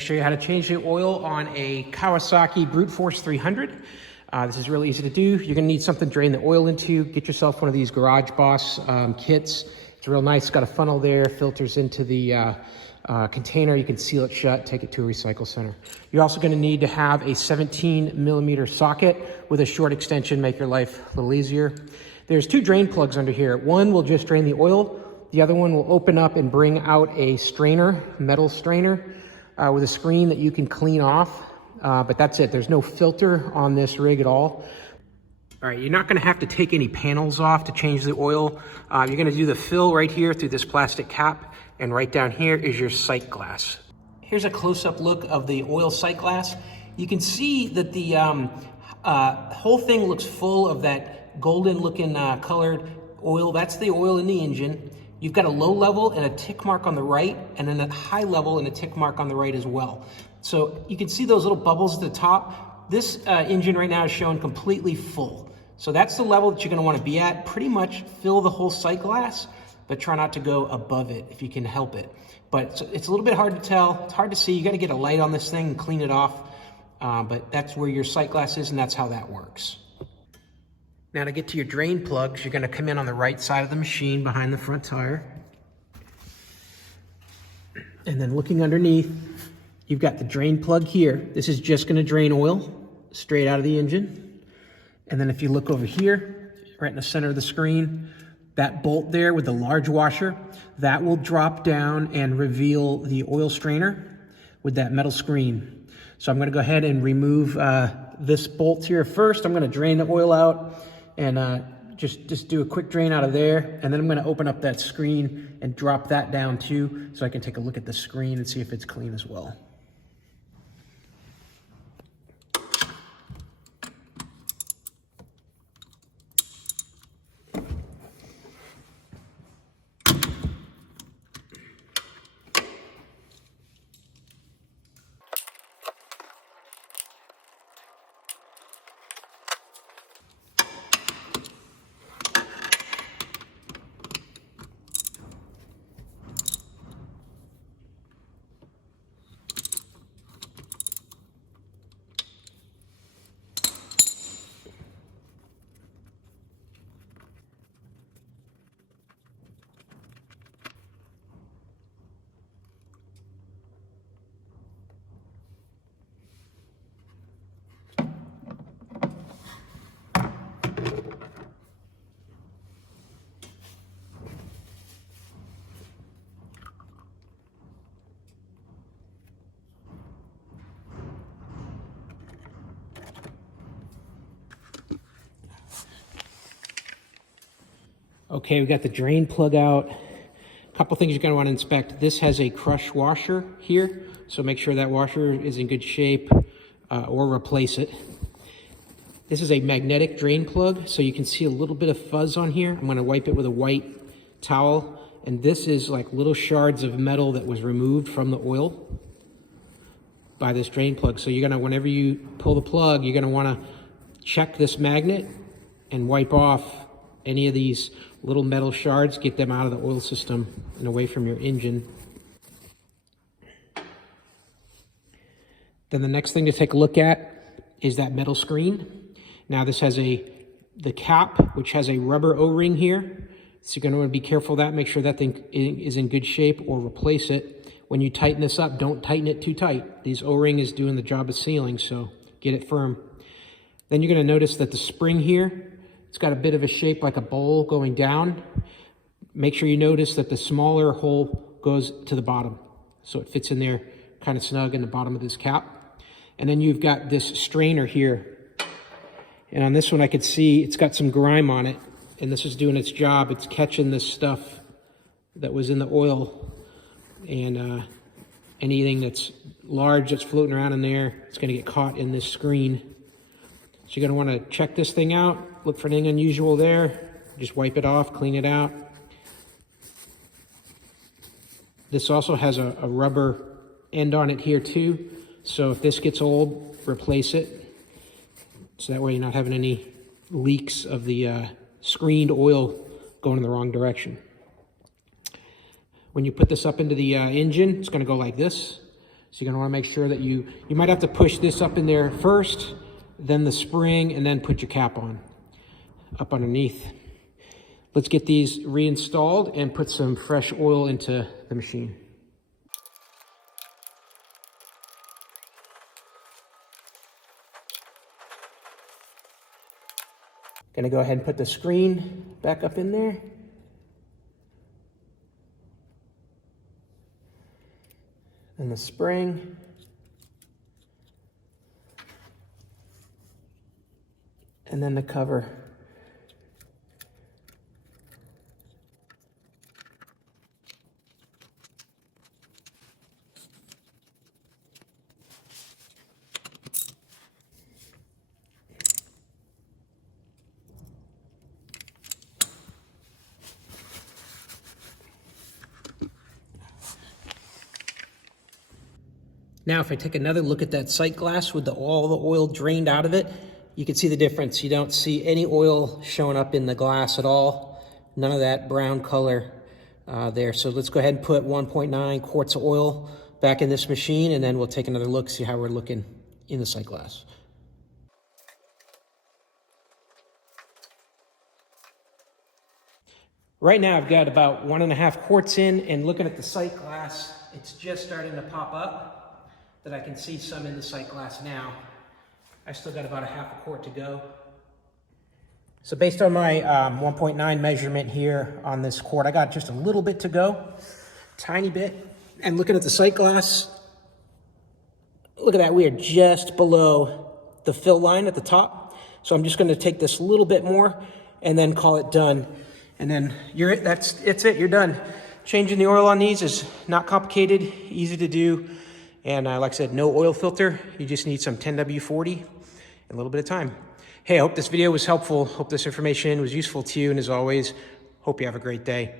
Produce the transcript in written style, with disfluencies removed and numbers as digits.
going to show you how to change the oil on a Kawasaki Brute Force 300. This is really easy to do. You're going to need something to drain the oil into. Get yourself one of these Garage Boss kits. It's real nice. It's got a funnel there, filters into the container. You can seal it shut, take it to a recycle center. You're also going to need to have a 17mm socket with a short extension, make your life a little easier. There's two drain plugs under here. One will just drain the oil. The other one will open up and bring out a strainer, metal strainer, with a screen that you can clean off. But that's it. There's no filter on this rig at all. All right, you're not going to have to take any panels off to change the oil. You're going to do the fill right here through this plastic cap, and right down here is your sight glass. Here's a close-up look of the oil sight glass. You can see that the whole thing looks full of that golden-looking colored oil. That's the oil in the engine. You've got a low level and a tick mark on the right, and then a high level and a tick mark on the right as well. So you can see those little bubbles at the top. This engine right now is showing completely full. So that's the level that you're gonna wanna be at. Pretty much fill the whole sight glass, but try not to go above it if you can help it. But it's a little bit hard to tell. It's hard to see. You gotta get a light on this thing and clean it off. But that's where your sight glass is, and that's how that works. Now to get to your drain plugs, you're gonna come in on the right side of the machine behind the front tire. And then looking underneath, you've got the drain plug here. This is just gonna drain oil straight out of the engine. And then if you look over here, right in the center of the screen, that bolt there with the large washer, that will drop down and reveal the oil strainer with that metal screen. So I'm gonna go ahead and remove this bolt here first. I'm gonna drain the oil out and just do a quick drain out of there. And then I'm gonna open up that screen and drop that down too, so I can take a look at the screen and see if it's clean as well. Okay, we got the drain plug out. A couple things you're gonna wanna inspect. This has a crush washer here, so make sure that washer is in good shape or replace it. This is a magnetic drain plug, so you can see a little bit of fuzz on here. I'm gonna wipe it with a white towel, and this is like little shards of metal that was removed from the oil by this drain plug. So you're gonna, whenever you pull the plug, you're gonna wanna check this magnet and wipe off any of these little metal shards, get them out of the oil system and away from your engine. Then the next thing to take a look at is that metal screen. Now this has the cap, which has a rubber O-ring here. So you're gonna wanna be careful of that, make sure that thing is in good shape or replace it. When you tighten this up, don't tighten it too tight. These O-ring is doing the job of sealing, so get it firm. Then you're gonna notice that the spring here, it's got a bit of a shape like a bowl going down. Make sure you notice that the smaller hole goes to the bottom, so it fits in there kind of snug in the bottom of this cap. And then you've got this strainer here. And on this one I could see it's got some grime on it, and this is doing its job. It's catching this stuff that was in the oil, and anything that's large that's floating around in there, it's gonna get caught in this screen. So you're gonna wanna check this thing out, look for anything unusual there, just wipe it off, clean it out. This also has a rubber end on it here too, so if this gets old, replace it. So that way you're not having any leaks of the screened oil going in the wrong direction. When you put this up into the engine, it's gonna go like this. So you're gonna wanna make sure that you might have to push this up in there first, then the spring, and then put your cap on, up underneath. Let's get these reinstalled and put some fresh oil into the machine. Gonna go ahead and put the screen back up in there. And the spring. And then the cover. Now, if I take another look at that sight glass with all the oil drained out of it, you can see the difference. You don't see any oil showing up in the glass at all. None of that brown color there. So let's go ahead and put 1.9 quarts of oil back in this machine, and then we'll take another look, see how we're looking in the sight glass. Right now, I've got about 1.5 quarts in, and looking at the sight glass, it's just starting to pop up that I can see some in the sight glass now. I still got about 1/2 quart to go. So based on my 1.9 measurement here on this quart, I got just a little bit to go, tiny bit. And looking at the sight glass, look at that, we are just below the fill line at the top. So I'm just gonna take this little bit more and then call it done. And then it's it, you're done. Changing the oil on these is not complicated, easy to do. And like I said, no oil filter. You just need some 10W40 and a little bit of time. Hey, I hope this video was helpful. Hope this information was useful to you. And as always, hope you have a great day.